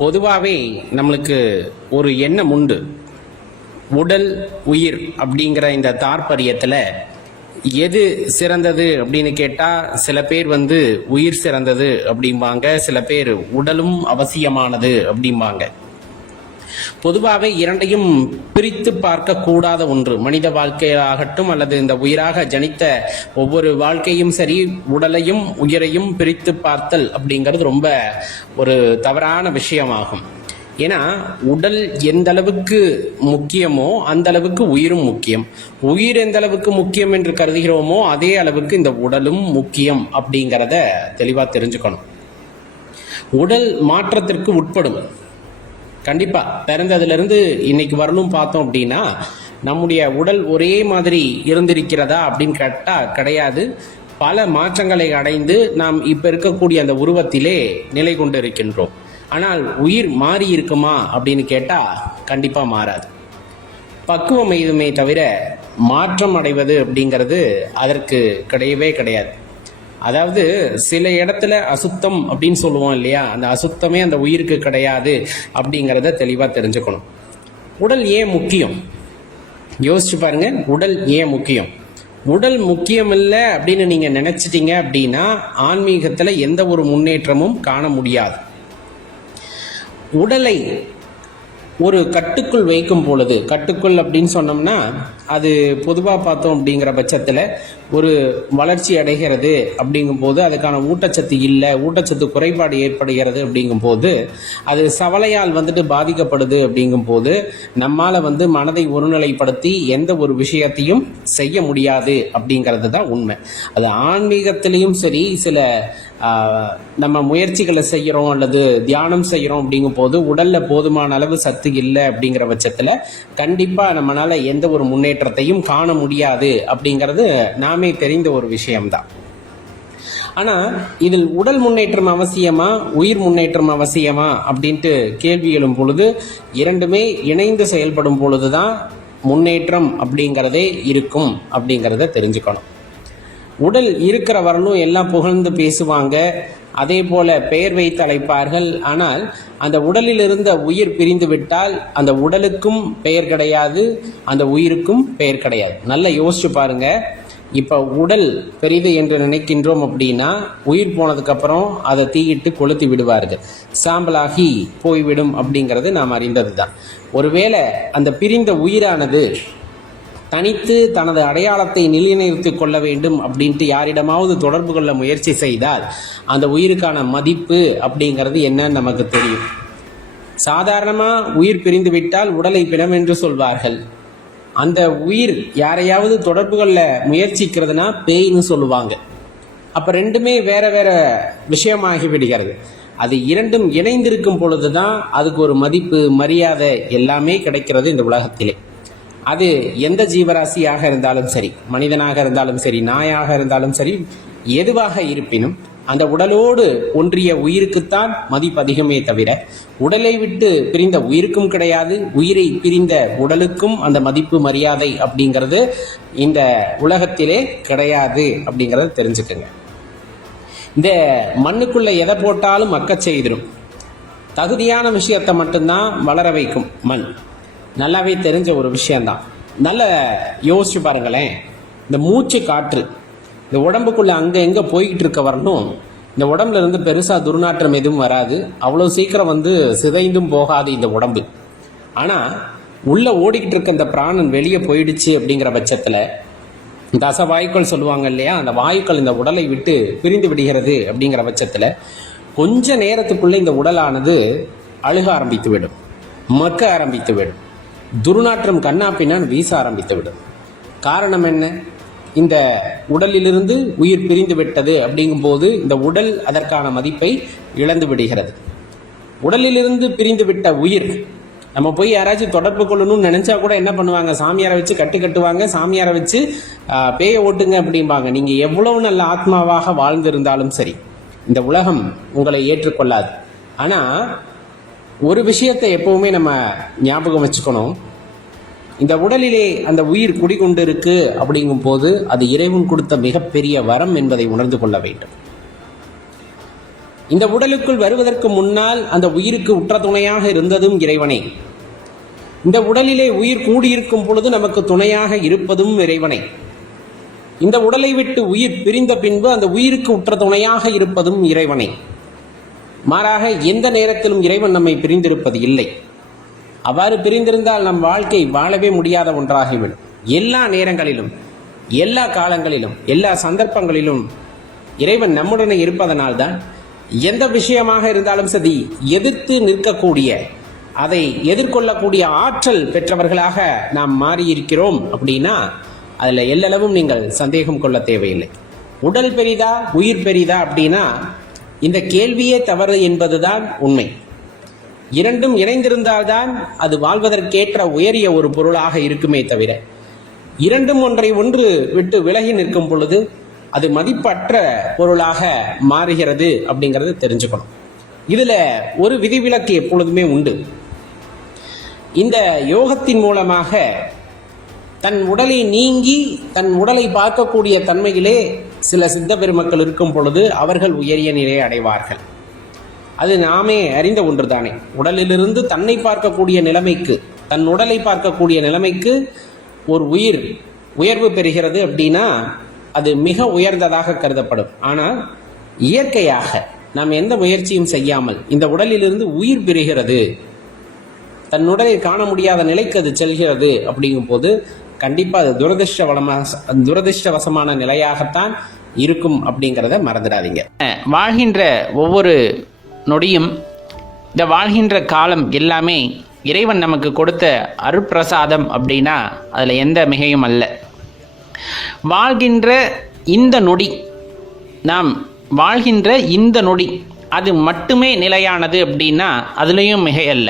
பொதுவாகவே நம்மளுக்கு ஒரு எண்ணம் உண்டு. உடல் உயிர் அப்படிங்கிற இந்த தாற்பயத்தில் எது சிறந்தது அப்படின்னு கேட்டால் சில பேர் உயிர் சிறந்தது அப்படிம்பாங்க, சில பேர் உடலும் அவசியமானது அப்படிம்பாங்க. பொதுவாகவே இரண்டையும் பிரித்து பார்க்க கூடாத ஒன்று. மனித வாழ்க்கையாகட்டும் அல்லது இந்த உயிராக ஜனித்த ஒவ்வொரு வாழ்க்கையும் சரி, உடலையும் உயிரையும் பிரித்து பார்த்தல் அப்படிங்கிறது ரொம்ப ஒரு தவறான விஷயமாகும். ஏன்னா உடல் எந்த அளவுக்கு முக்கியமோ அந்த அளவுக்கு உயிரும் முக்கியம். உயிர் எந்த அளவுக்கு முக்கியம் என்று கருதுகிறோமோ அதே அளவுக்கு இந்த உடலும் முக்கியம் அப்படிங்கிறத தெளிவாக தெரிஞ்சுக்கணும். உடல் மாற்றத்திற்கு உட்படும். கண்டிப்பா பிறந்ததுலேருந்து இன்னைக்கு வரலும் பார்த்தோம் அப்படின்னா நம்முடைய உடல் ஒரே மாதிரி இருந்திருக்கிறதா அப்படின்னு கேட்டால் கிடையாது. பல மாற்றங்களை அடைந்து நாம் இப்போ இருக்கக்கூடிய அந்த உருவத்திலே நிலை கொண்டு இருக்கின்றோம். ஆனால் உயிர் மாறி இருக்குமா அப்படின்னு கேட்டால் கண்டிப்பாக மாறாது. பக்குவம் எதுவுமே தவிர மாற்றம் அடைவது அப்படிங்கிறது அதற்கு கிடையவே கிடையாது. அதாவது சில இடத்துல அசுத்தம் அப்படின்னு சொல்லுவோம் இல்லையா, அந்த அசுத்தமே அந்த உயிருக்கு கிடையாது அப்படிங்கிறத தெளிவாக தெரிஞ்சுக்கணும். உடல் ஏன் முக்கியம் யோசிச்சு பாருங்க. உடல் ஏன் முக்கியம்? உடல் முக்கியம் இல்லை அப்படின்னு நீங்கள் நினச்சிட்டீங்க அப்படின்னா ஆன்மீகத்தில் எந்த ஒரு முன்னேற்றமும் காண முடியாது. உடலை ஒரு கட்டுக்குள் வைக்கும் பொழுது, கட்டுக்குள் அப்படின்னு சொன்னோம்னா அது பொதுவாக பார்த்தோம் அப்படிங்கிற பட்சத்தில் ஒரு வளர்ச்சி அடைகிறது அப்படிங்கும்போது அதுக்கான ஊட்டச்சத்து இல்லை, ஊட்டச்சத்து குறைபாடு ஏற்படுகிறது அப்படிங்கும்போது அது சவலையால் பாதிக்கப்படுது அப்படிங்கும்போது நம்மால் மனதை ஒருநிலைப்படுத்தி எந்த ஒரு விஷயத்தையும் செய்ய முடியாது அப்படிங்கிறது தான் உண்மை. அது ஆன்மீகத்திலையும் சரி, சில நம்ம முயற்சிகளை செய்கிறோம் அல்லது தியானம் செய்கிறோம் அப்படிங்கும் போது உடலில் போதுமான அளவு சத்து இல்லை அப்படிங்கிற பட்சத்தில் கண்டிப்பாக நம்மளால் எந்த ஒரு முன்னேற்றத்தையும் காண முடியாது அப்படிங்கிறது நாமே தெரிந்த ஒரு விஷயம்தான். ஆனால் இதில் உடல் முன்னேற்றம் அவசியமா, உயிர் முன்னேற்றம் அவசியமா அப்படின்ட்டு கேள்வி எழும் பொழுது இரண்டுமே இணைந்து செயல்படும் பொழுது தான் முன்னேற்றம் அப்படிங்கிறதே இருக்கும் அப்படிங்கிறத தெரிஞ்சுக்கணும். உடல் இருக்கிற வரலும் எல்லாம் புகழ்ந்து பேசுவாங்க, அதே போல பெயர் வைத்து அழைப்பார்கள். ஆனால் அந்த உடலில் இருந்த உயிர் பிரிந்து விட்டால் அந்த உடலுக்கும் பெயர் கிடையாது, அந்த உயிருக்கும் பெயர் கிடையாது. நல்லா யோசிச்சு பாருங்க. இப்போ உடல் பெரிது என்று நினைக்கின்றோம் அப்படின்னா உயிர் போனதுக்கப்புறம் அதை தீயிட்டு கொளுத்தி விடுவார்கள், சாம்பலாகி போய்விடும் அப்படிங்கிறது நாம் அறிந்தது தான். ஒருவேளை அந்த பிரிந்த உயிரானது தனித்து தனது அடையாளத்தை நிலைநிறுத்தி கொள்ள வேண்டும் அப்படின்ட்டு யாரிடமாவது தொடர்பு கொள்ள முயற்சி செய்தால் அந்த உயிருக்கான மதிப்பு அப்படிங்கிறது என்னன்னு நமக்கு தெரியும். சாதாரணமாக உயிர் பிரிந்து விட்டால் உடலை பிணம் என்று சொல்வார்கள். அந்த உயிர் யாரையாவது தொடர்பு கொள்ள முயற்சிக்கிறதுனா பேய்னு சொல்லுவாங்க. அப்போ ரெண்டுமே வேற வேற விஷயமாகி விடுகிறது. அது இரண்டும் இணைந்திருக்கும் பொழுது தான் அதுக்கு ஒரு மதிப்பு, மரியாதை எல்லாமே கிடைக்கிறது இந்த உலகத்திலே. அது எந்த ஜீவராசியாக இருந்தாலும் சரி, மனிதனாக இருந்தாலும் சரி, நாயாக இருந்தாலும் சரி, எதுவாக இருப்பினும் அந்த உடலோடு ஒன்றிய உயிருக்குத்தான் மதிப்பு அதிகமே தவிர உடலை விட்டு பிரிந்த உயிருக்கும் கிடையாது, உயிரை பிரிந்த உடலுக்கும் அந்த மதிப்பு மரியாதை அப்படிங்கிறது இந்த உலகத்திலே கிடையாது அப்படிங்கிறத தெரிஞ்சுக்கங்க. இந்த மண்ணுக்குள்ள எதை போட்டாலும் மக்க செய்திடும். தகுதியான விஷயத்தை மட்டும்தான் வளர வைக்கும் மண். நல்லாவே தெரிஞ்ச ஒரு விஷயந்தான். நல்லா யோசிச்சு பாருங்களேன். இந்த மூச்சு காற்று இந்த உடம்புக்குள்ளே அங்கே எங்கே போய்கிட்டு இருக்க வரணும், இந்த உடம்புல இருந்து பெருசாக துர்நாற்றம் எதுவும் வராது, அவ்வளோ சீக்கிரம் சிதைந்தும் போகாது இந்த உடம்பு. ஆனால் உள்ளே ஓடிக்கிட்டு இருக்க இந்த பிராணன் வெளியே போயிடுச்சு அப்படிங்கிற பட்சத்தில் தச வாயுக்கள் சொல்லுவாங்க இல்லையா, அந்த வாயுக்கள் இந்த உடலை விட்டு பிரிந்து விடுகிறது அப்படிங்கிற பட்சத்தில் கொஞ்ச நேரத்துக்குள்ளே இந்த உடலானது அழுக ஆரம்பித்து விடும், மக்க ஆரம்பித்து விடும், துர்நாற்றம் கண்ணா பின்னான் வீச ஆரம்பித்து விடும். காரணம் என்ன? இந்த உடலிலிருந்து உயிர் பிரிந்து விட்டது அப்படிங்கும்போது இந்த உடல் அதற்கான மதிப்பை இழந்து விடுகிறது. உடலிலிருந்து பிரிந்து விட்ட உயிர் நம்ம போய் யாராச்சும் தொடர்பு கொள்ளணும்னு நினச்சா கூட என்ன பண்ணுவாங்க, சாமியாரை வச்சு கட்டுவாங்க, சாமியாரை வச்சு பேய ஓட்டுங்க அப்படிம்பாங்க. நீங்கள் எவ்வளவு நல்ல ஆத்மாவாக வாழ்ந்திருந்தாலும் சரி இந்த உலகம் உங்களை ஏற்றுக்கொள்ளாது. ஆனால் ஒரு விஷயத்தை எப்பவுமே நம்ம ஞாபகம் வச்சுக்கணும். இந்த உடலிலே அந்த உயிர் குடிகொண்டு இருக்கு அப்படிங்கும் போது அது இறைவன் கொடுத்த மிகப்பெரிய வரம் என்பதை உணர்ந்து கொள்ள வேண்டும். இந்த உடலுக்குள் வருவதற்கு முன்னால் அந்த உயிருக்கு உற்ற துணையாக இருந்ததும் இறைவனே. இந்த உடலிலே உயிர் கூடியிருக்கும் பொழுது நமக்கு துணையாக இருப்பதும் இறைவனே. இந்த உடலை விட்டு உயிர் பிரிந்த பின்பு அந்த உயிருக்கு உற்ற துணையாக இருப்பதும் இறைவனே. மாறாக எந்த நேரத்திலும் இறைவன் நம்மை பிரிந்திருப்பது இல்லை. அவ்வாறு பிரிந்திருந்தால் நம் வாழ்க்கை வாழவே முடியாத ஒன்றாகிவிடும். எல்லா நேரங்களிலும், எல்லா காலங்களிலும், எல்லா சந்தர்ப்பங்களிலும் இறைவன் நம்முடனே இருப்பதனால்தான் எந்த விஷயமாக இருந்தாலும் சரி எதிர்த்து நிற்கக்கூடிய, அதை எதிர்கொள்ளக்கூடிய ஆற்றல் பெற்றவர்களாக நாம் மாறியிருக்கிறோம். அப்படின்னா அதில் எல்லளவும் நீங்கள் சந்தேகம் கொள்ள தேவையில்லை. உடல் பெரிதா உயிர் பெரிதா அப்படின்னா இந்த கேள்வியே தவறு என்பதுதான் உண்மை. இரண்டும் இணைந்திருந்தால்தான் அது வாழ்வதற்கேற்ற உயரிய ஒரு பொருளாக இருக்குமே தவிர, இரண்டும் ஒன்றை ஒன்று விட்டு விலகி நிற்கும் பொழுது அது மதிப்பற்ற பொருளாக மாறுகிறது அப்படிங்கிறது தெரிஞ்சுக்கணும். இதில் ஒரு விதிவிலக்கு எப்பொழுதுமே உண்டு. இந்த யோகத்தின் மூலமாக தன் உடலை நீங்கி தன் உடலை பார்க்கக்கூடிய தன்மையிலே சில சித்த பெருமக்கள் இருக்கும் பொழுது அவர்கள் உயரிய நிலையை அடைவார்கள். அது நாமே அறிந்த ஒன்று தானே. உடலிலிருந்து தன்னை பார்க்கக்கூடிய நிலைமைக்கு, தன் உடலை பார்க்கக்கூடிய நிலைமைக்கு ஒரு உயிர் உயர்வு பெறுகிறது அப்படின்னா அது மிக உயர்ந்ததாக கருதப்படும். ஆனால் இயற்கையாக நாம் எந்த முயற்சியும் செய்யாமல் இந்த உடலிலிருந்து உயிர் பெறுகிறது, தன் உடலை காண முடியாத நிலைக்கு அது செல்கிறது. அப்படிங்கும் போது கண்டிப்பாக அது துரதிருஷ்டவசமான நிலையாகத்தான் இருக்கும் அப்படிங்கிறத மறந்துடாதீங்க. வாழ்கின்ற ஒவ்வொரு நொடியும், இந்த வாழ்கின்ற காலம் எல்லாமே இறைவன் நமக்கு கொடுத்த அருட்பிரசாதம் அப்படின்னா அதில் எந்த மிகையும் அல்ல. வாழ்கின்ற இந்த நொடி, நாம் வாழ்கின்ற இந்த நொடி அது மட்டுமே நிலையானது அப்படின்னா அதுலேயும் மிகை அல்ல.